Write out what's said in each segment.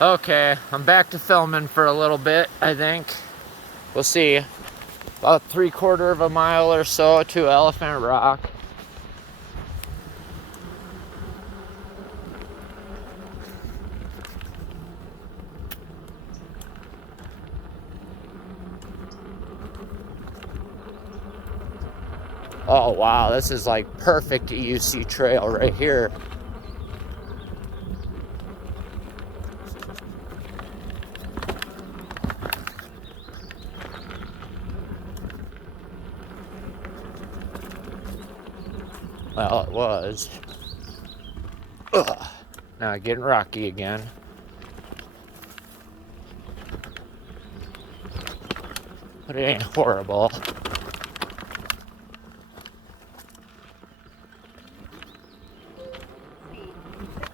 Okay, I'm back to filming for a little bit, I think. We'll see. About 3/4 of a mile or so to Elephant Rock. Oh wow, this is like perfect UC trail right here. Well, it was. Ugh. Now getting rocky again. But it ain't horrible.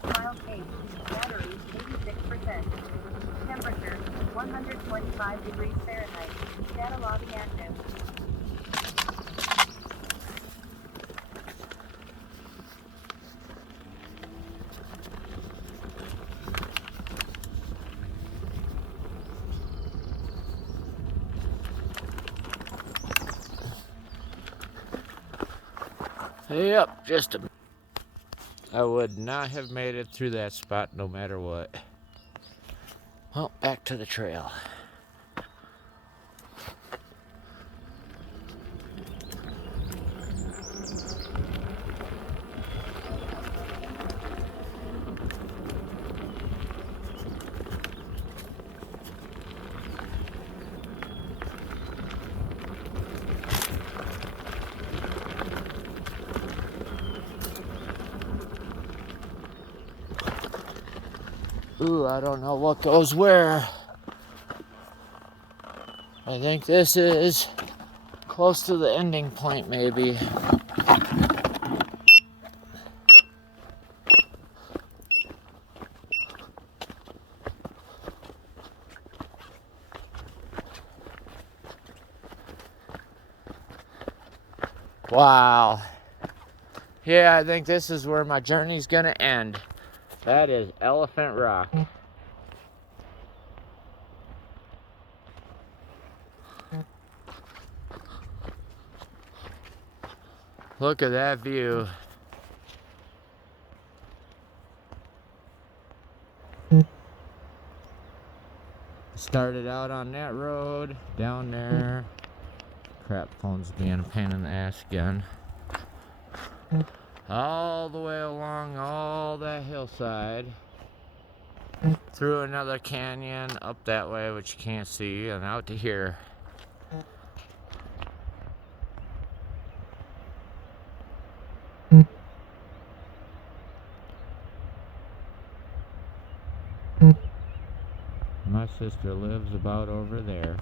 Mile pace. Battery 86%. Temperature 125 degrees Fahrenheit. Data lobby active. Yep, just a... I would not have made it through that spot no matter what. Well, back to the trail. Ooh, I don't know what goes where. I think this is close to the ending point, maybe. Wow. Yeah, I think this is where my journey's gonna end. That is Elephant Rock. Look at that view. Started out on that road, down there. Crap, phone's being a pain in the ass again. All the way along all that hillside. Through another canyon, up that way, which you can't see, and out to here. My sister lives about over there.